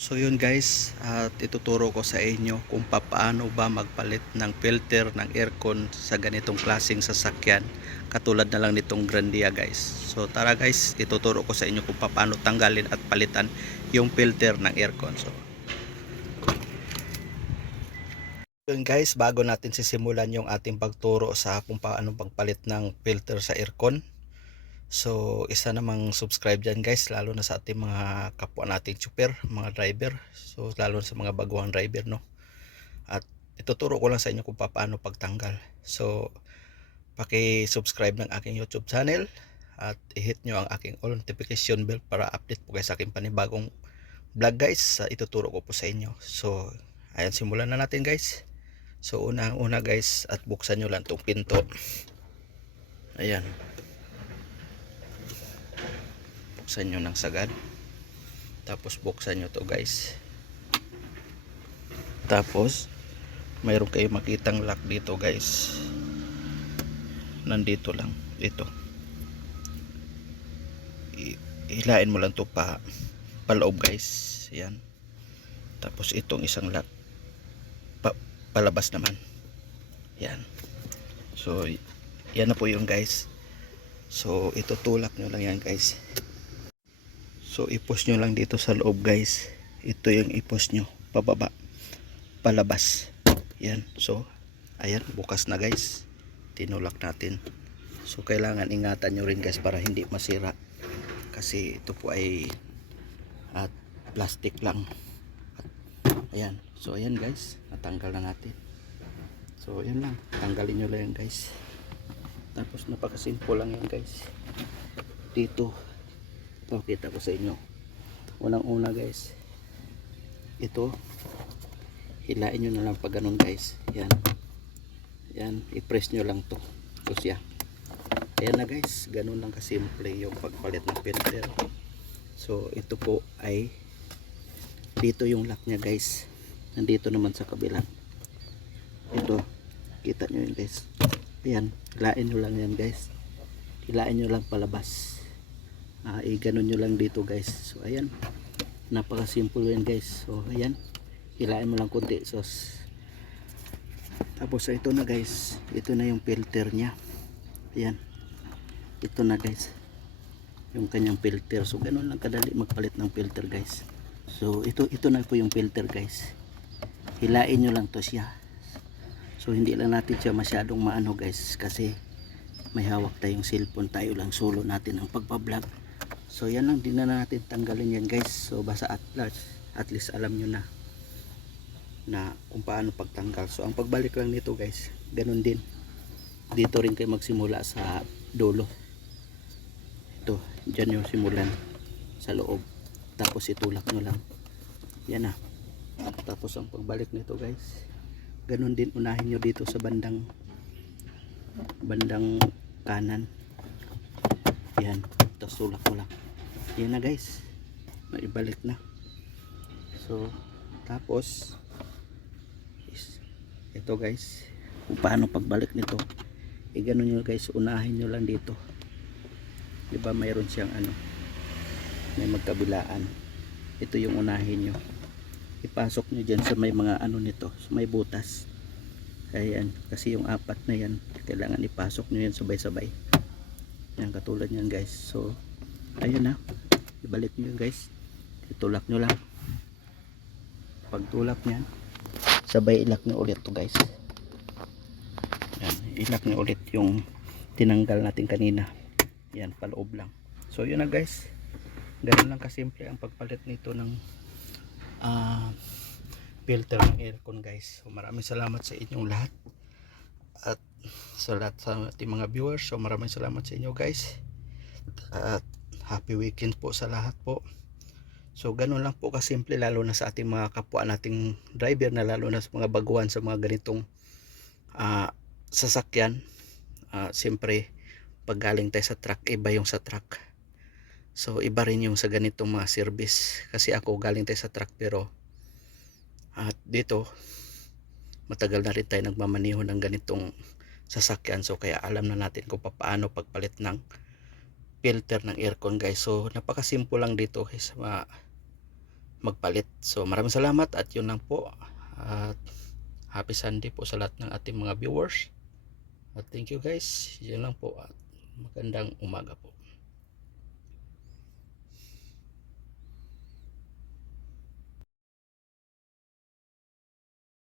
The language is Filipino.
So yun guys, at ituturo ko sa inyo kung paano ba magpalit ng filter ng aircon sa ganitong klaseng sasakyan katulad na lang nitong Grandia guys. So tara guys, ituturo ko sa inyo kung paano tanggalin at palitan yung filter ng aircon. So yun guys, bago natin sisimulan yung ating pagturo sa kung paano pagpalit ng filter sa aircon, so isa namang subscribe dyan guys, lalo na sa ating mga kapwa nating super, mga driver. So lalo na sa mga baguhang driver, no. At ituturo ko lang sa inyo kung paano pagtanggal. So paki-subscribe ng aking YouTube channel at i-hit nyo ang aking all notification bell para update po kayo sa aking panibagong vlog guys, sa ituturo ko po sa inyo. So ayan, simulan na natin guys. So una guys, at buksan nyo lang itong pinto. Ayan, buksan nyo ng sagad. Tapos buksan nyo to guys. Tapos mayroon kayo makitang lock dito guys. Nandito lang, dito. Hilain mo lang to paloob guys. Yan. Tapos itong isang lock palabas naman. Yan. So yan na po yung guys. So itutulak nyo lang yan guys. So ipos nyo lang dito sa loob guys. Ito yung ipos nyo pababa, palabas. Yan. So ayan, bukas na guys. Tinulak natin. So kailangan ingatan nyo rin guys para hindi masira, kasi ito po ay at plastic lang. Ayan. So ayan guys, natanggal na natin. So ayan lang, tanggalin nyo lang yan guys. Tapos napakasimple lang yan guys. Dito pakita ko sa inyo. Unang una guys, ito hilain nyo na lang pag ganun guys. Yan. Yan, i-press nyo lang to. So siya. Ayan na guys, ganun lang kasimple yung pagpalit ng filter. So ito po ay dito yung lock nya guys. Nandito naman sa kabila. Ito, kita nyo yun guys. Ayan, hilain nyo lang yan guys. Hilain nyo lang palabas. Ganun nyo lang dito guys. So ayan, napaka simple yan guys. So ayan, hilain mo lang konti. So tapos ito na guys, ito na yung filter nya. Ayan, ito na guys yung kanyang filter. So ganun lang kadali magpalit ng filter guys. So ito na po yung filter guys. Hilain nyo lang to siya. So hindi lang natin siya masyadong maano guys, kasi may hawak tayong cellphone, tayo lang solo natin ang pagpa-vlog. So yan lang, din na natin tanggalin yan guys. So basta at least alam nyo na kung paano pagtanggal. So ang pagbalik lang nito guys, ganun din. Dito rin kayo magsimula sa dulo. Ito, dyan yung simulan sa loob. Tapos itulak nyo lang. Yan na. Tapos ang pagbalik nito guys, ganun din, unahin nyo dito sa bandang kanan. Yan. Tapos tulak mo lang. Yan na guys. Naibalik na. So, tapos ito guys, kung paano pagbalik nito, ganun nyo guys, unahin nyo lang dito. Diba mayroon siyang ano, may magkabilaan. Ito yung unahin nyo. Ipasok nyo dyan sa may mga ano nito, sa may butas. Ayan, kasi yung apat na yan, kailangan ipasok nyo yan sabay-sabay. Yan, katulad yan guys. So, ayun na. Ibalik nyo guys. Itulak nyo lang. Pag tulak nyan, sabay ilak nyo ulit to guys. Yan, ilak nyo ulit yung tinanggal natin kanina. Yan, paloob lang. So, yun na guys. Ganun lang kasimple ang pagpalit nito ng filter ng aircon guys. So maraming salamat sa inyong lahat, at sa lahat sa ating mga viewers. So maraming salamat sa inyo guys, at happy weekend po sa lahat po. So ganun lang po kasimple, lalo na sa ating mga kapwa nating driver, na lalo na sa mga baguhan sa mga ganitong sasakyan. Siyempre pag galing tayo sa truck, iba yung sa truck. So iba rin yung sa ganitong mga service, kasi ako galing tayo sa truck, pero at dito matagal na rin tayo nagmamaneho ng ganitong sasakyan. So kaya alam na natin kung paano pagpalit ng filter ng aircon guys. So napakasimple lang dito guys. magpalit. So maraming salamat at yun lang po. At happy Sunday po sa lahat ng ating mga viewers. At thank you guys. Yun lang po at magandang umaga po.